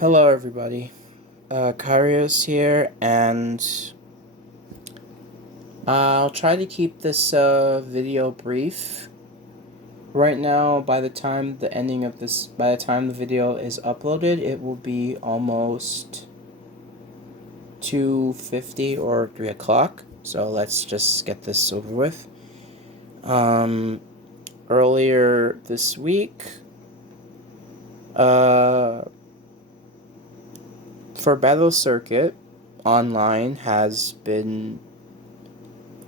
Hello, everybody. Karios here, and I'll try to keep this video brief. Right now, by the time the video is uploaded, it will be almost 2:50 or 3 o'clock. So let's just get this over with. Um, Earlier this week, uh, for Battle Circuit, online has been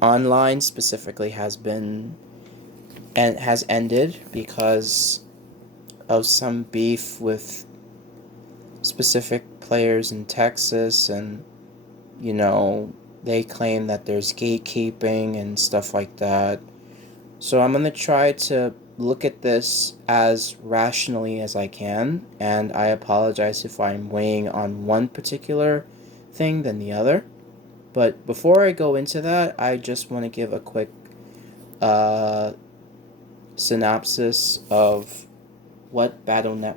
online specifically has been and has ended because of some beef with specific players in Texas, and you know they claim that there's gatekeeping and stuff like that. So I'm going to try to look at this as rationally as I can, and I apologize if I'm weighing on one particular thing than the other. But before I go into that, I just want to give a quick uh, synopsis of what Battle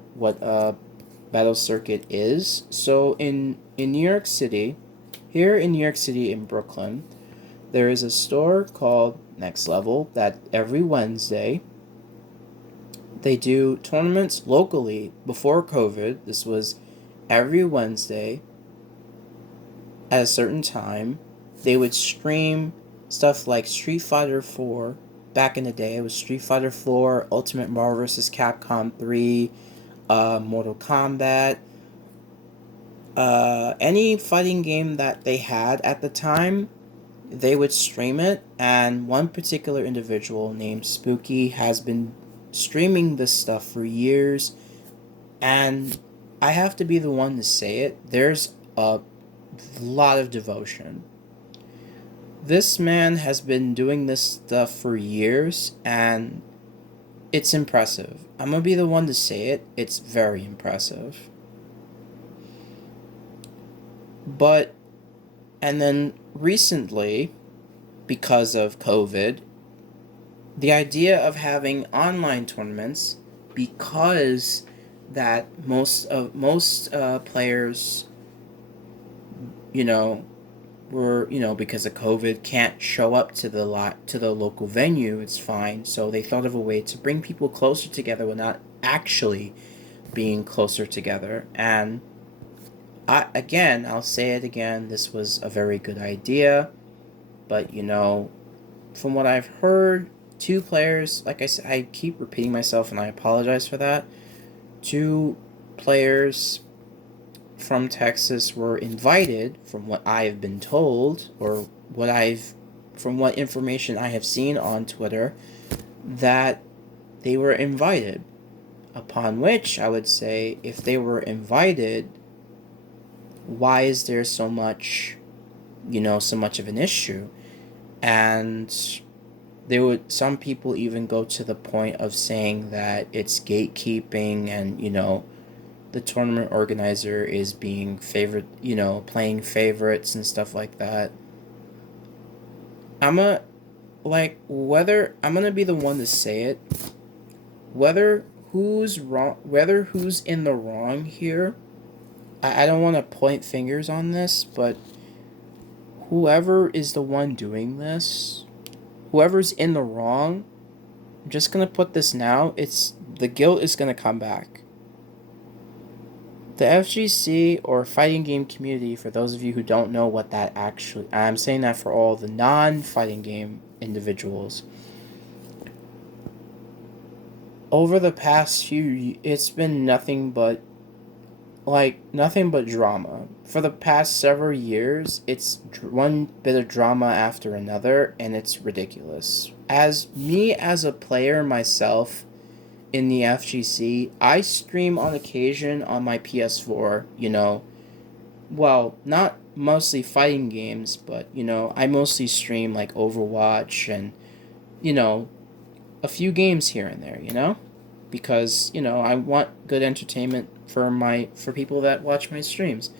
Circuit is. So in New York City, here in New York City in Brooklyn, there is a store called Next Level that every Wednesday they do tournaments locally. Before COVID, this was every Wednesday at a certain time. They would stream stuff like Street Fighter 4. Back in the day, it was Street Fighter 4, Ultimate Marvel vs. Capcom 3, Mortal Kombat, any fighting game that they had at the time, they would stream it. And one particular individual named Spooky has been streaming this stuff for years. And I have to be the one to say it. There's a lot of devotion. This man has been doing this stuff for years, and it's impressive. I'm gonna be the one to say it. It's very impressive. But, and then recently, because of COVID, the idea of having online tournaments, because that most players, you know, were because of COVID can't show up to the local venue. It's fine. So they thought of a way to bring people closer together without actually being closer together. And I'll say it again. This was a very good idea, but from what I've heard, two players. Like I said, I keep repeating myself, and I apologize for that. Two players from Texas were invited, from what I have been told, or from what information I have seen on Twitter, that they were invited. Upon which I would say, if they were invited, why is there so much of an issue? And some people even go to the point of saying that it's gatekeeping, and the tournament organizer is being favored, playing favorites and stuff like that. I'm a whether I'm gonna be the one to say it, whether who's wrong, whether who's in the wrong here. I don't want to point fingers on this, but whoever is the one doing this, whoever's in the wrong, I'm just gonna put this now. It's the guilt is gonna come back. The FGC, or fighting game community, for those of you who don't know what that actually, I'm saying that for all the non-fighting game individuals. Over the past it's been nothing but drama. For the past several years, it's one bit of drama after another, and it's ridiculous. As a player myself, in the FGC, I stream on occasion on my PS4, well, not mostly fighting games, but, I mostly stream like Overwatch and, you know, a few games here and there, because, I want good entertainment for people that watch my streams.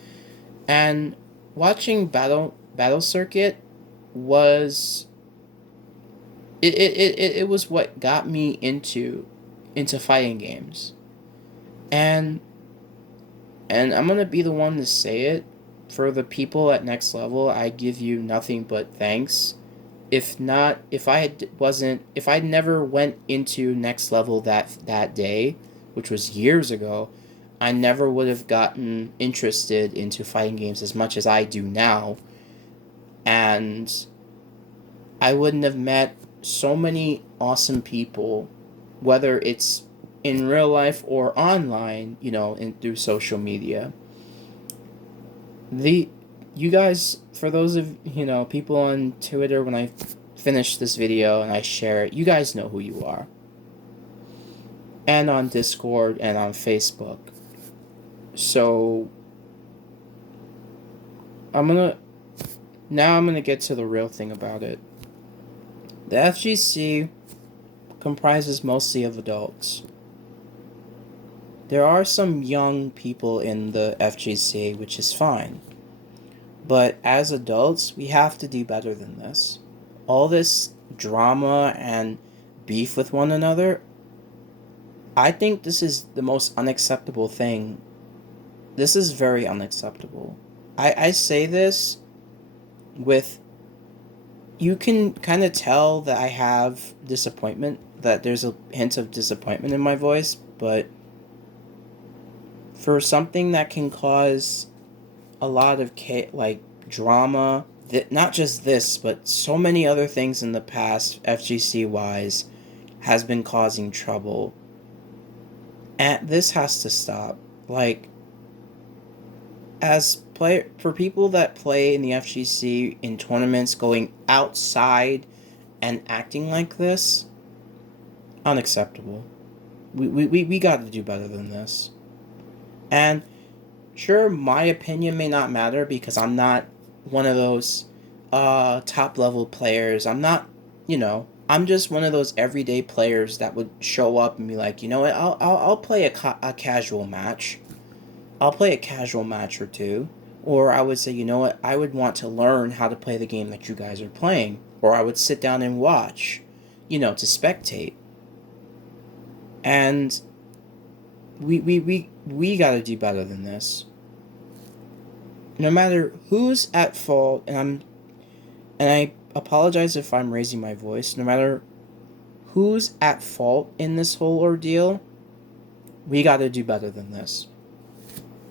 And watching Battle Circuit was it was what got me into fighting games. And And I'm gonna be the one to say it. For the people at Next Level, I give you nothing but thanks. If not, if I never went into Next Level that day, which was years ago, I never would have gotten interested into fighting games as much as I do now, and I wouldn't have met so many awesome people, whether it's in real life or online, through social media. The You guys, for those of people on Twitter, when I finish this video and I share it, you guys know who you are. And on Discord and on Facebook. So I'm gonna get to the real thing about it. The FGC comprises mostly of adults. There are some young people in the FGC, which is fine. But as adults, we have to do better than this. All this drama and beef with one another, I think this is the most unacceptable thing. This is very unacceptable. I say this with... You can kind of tell that I have disappointment, that there's a hint of disappointment in my voice, but for something that can cause a lot of drama, not just this, but so many other things in the past, FGC wise, has been causing trouble. And this has to stop. For people that play in the FGC in tournaments, going outside and acting like this, unacceptable. We got to do better than this. And sure, my opinion may not matter because I'm not one of those top level players. I'm not, I'm just one of those everyday players that would show up and be like, you know what, I'll play a casual match. I'll play a casual match or two. Or I would say, you know what, I would want to learn how to play the game that you guys are playing. Or I would sit down and watch, to spectate. And we gotta do better than this. No matter who's at fault, and I apologize if I'm raising my voice, no matter who's at fault in this whole ordeal, we gotta do better than this.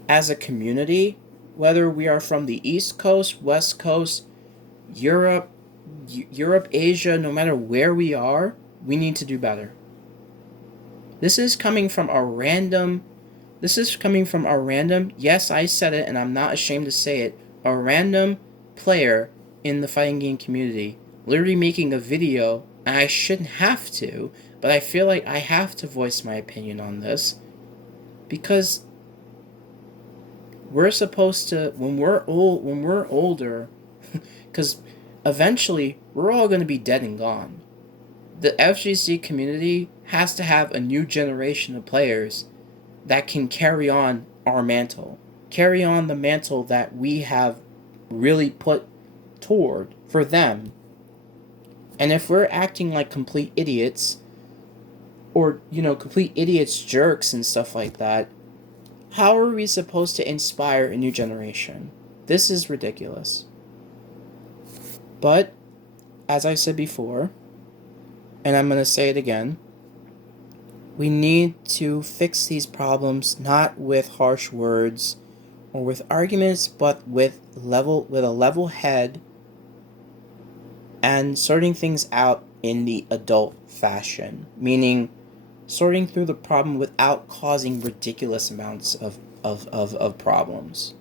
As a community, whether we are from the East Coast, West Coast, Europe, Asia, no matter where we are, we need to do better. This is coming from a random, yes, I said it and I'm not ashamed to say it, a random player in the fighting game community literally making a video, and I shouldn't have to, but I feel like I have to voice my opinion on this, because we're supposed to, when we're older, because eventually we're all going to be dead and gone. The FGC community has to have a new generation of players that can carry on our mantle. Carry on the mantle that we have really put toward for them. And if we're acting like complete idiots, or, complete idiots, jerks, and stuff like that, how are we supposed to inspire a new generation? This is ridiculous. But, as I said before, and I'm going to say it again, we need to fix these problems not with harsh words or with arguments, but with a level head, and sorting things out in the adult fashion, meaning sorting through the problem without causing ridiculous amounts of problems.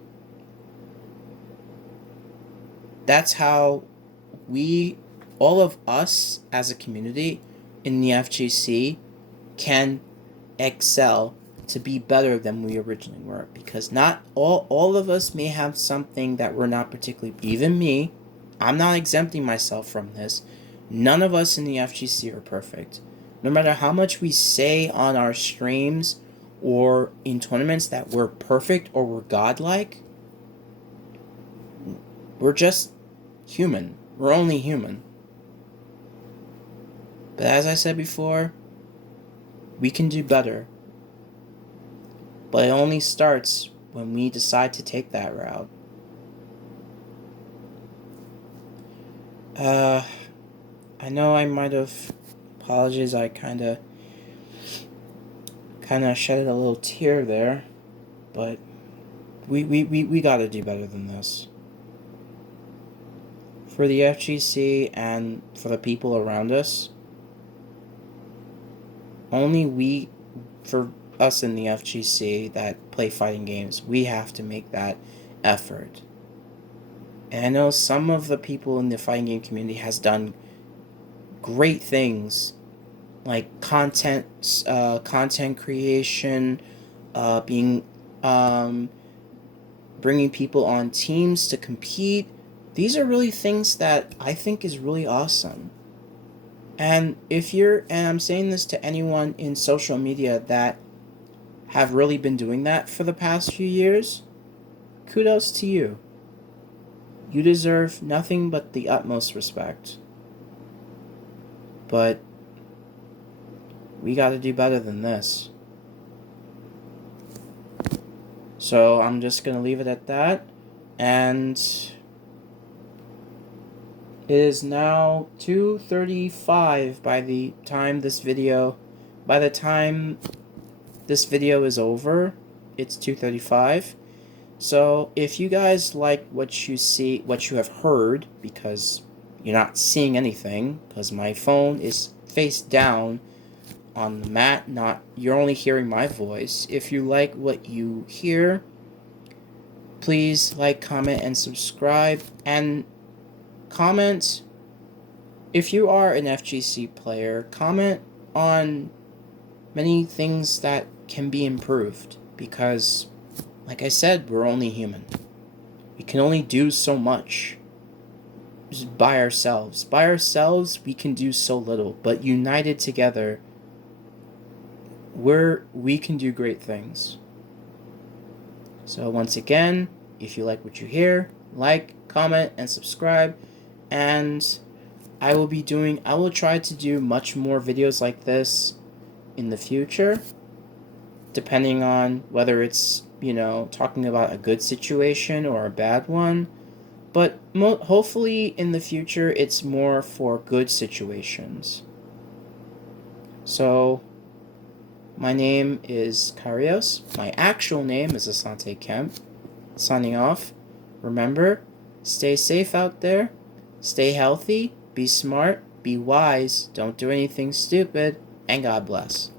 That's how all of us as a community in the FGC can excel to be better than we originally were, because not all of us may have something that we're not particularly, even me, I'm not exempting myself from this. None of us in the FGC are perfect. No matter how much we say on our streams or in tournaments that we're perfect or we're godlike, we're just human. We're only human. But as I said before, we can do better. But it only starts when we decide to take that route. I know I might have, apologies, I kind of shedded a little tear there, but we gotta do better than this. For the FGC and for the people around us, for us in the FGC that play fighting games, we have to make that effort. And I know some of the people in the fighting game community has done great things, like content creation, being bringing people on teams to compete. These are really things that I think is really awesome. And I'm saying this to anyone in social media that have really been doing that for the past few years, kudos to you. You deserve nothing but the utmost respect. But we gotta do better than this. So I'm just gonna leave it at that. And it is now 2:35 by the time this video is over. It's 2:35. So if you guys like what you have heard, because you're not seeing anything, because my phone is face down on the mat, you're only hearing my voice. If you like what you hear, please like, comment, and subscribe. And comment, if you are an FGC player, comment on many things that can be improved, because like I said, we're only human. We can only do so much just by ourselves. By ourselves, we can do so little, but united together, we can do great things. So once again, if you like what you hear, like, comment, and subscribe. And I will try to do much more videos like this in the future, depending on whether it's, talking about a good situation or a bad one. But hopefully in the future, it's more for good situations. So, my name is Karios. My actual name is Asante Kemp. Signing off. Remember, stay safe out there. Stay healthy. Be smart. Be wise. Don't do anything stupid. And God bless.